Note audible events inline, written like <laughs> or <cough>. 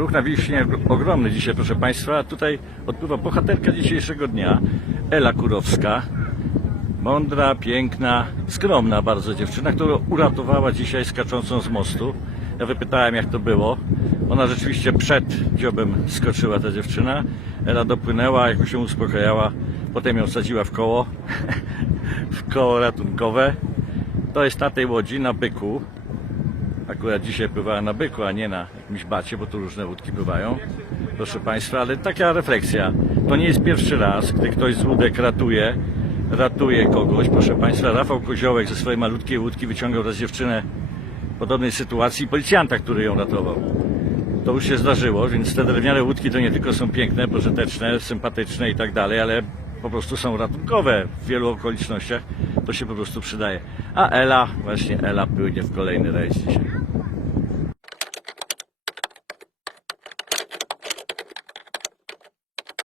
Ruch na Wiśnie ogromny dzisiaj, proszę Państwa. Tutaj odpływa bohaterka dzisiejszego dnia, Ela Kurowska. Mądra, piękna, skromna bardzo dziewczyna, która uratowała dzisiaj skaczącą z mostu. Ja wypytałem, jak to było. Ona rzeczywiście przed dziobem skoczyła, ta dziewczyna. Ela dopłynęła, jakoś się uspokajała. Potem ją wsadziła w koło, <laughs> w koło ratunkowe. To jest na tej łodzi, na byku. Akurat dzisiaj pływała na byku, a nie na jakimś bacie, bo tu różne łódki bywają. Proszę Państwa, ale taka refleksja. To nie jest pierwszy raz, gdy ktoś z łódek ratuje, ratuje kogoś. Proszę Państwa, Rafał Koziołek ze swojej malutkiej łódki wyciągał raz dziewczynę w podobnej sytuacji, policjanta, który ją ratował. To już się zdarzyło, więc te drewniane łódki to nie tylko są piękne, pożyteczne, sympatyczne i tak dalej, ale po prostu są ratunkowe w wielu okolicznościach. To się po prostu przydaje. A Ela, właśnie Ela płynie w kolejny rejs dzisiaj.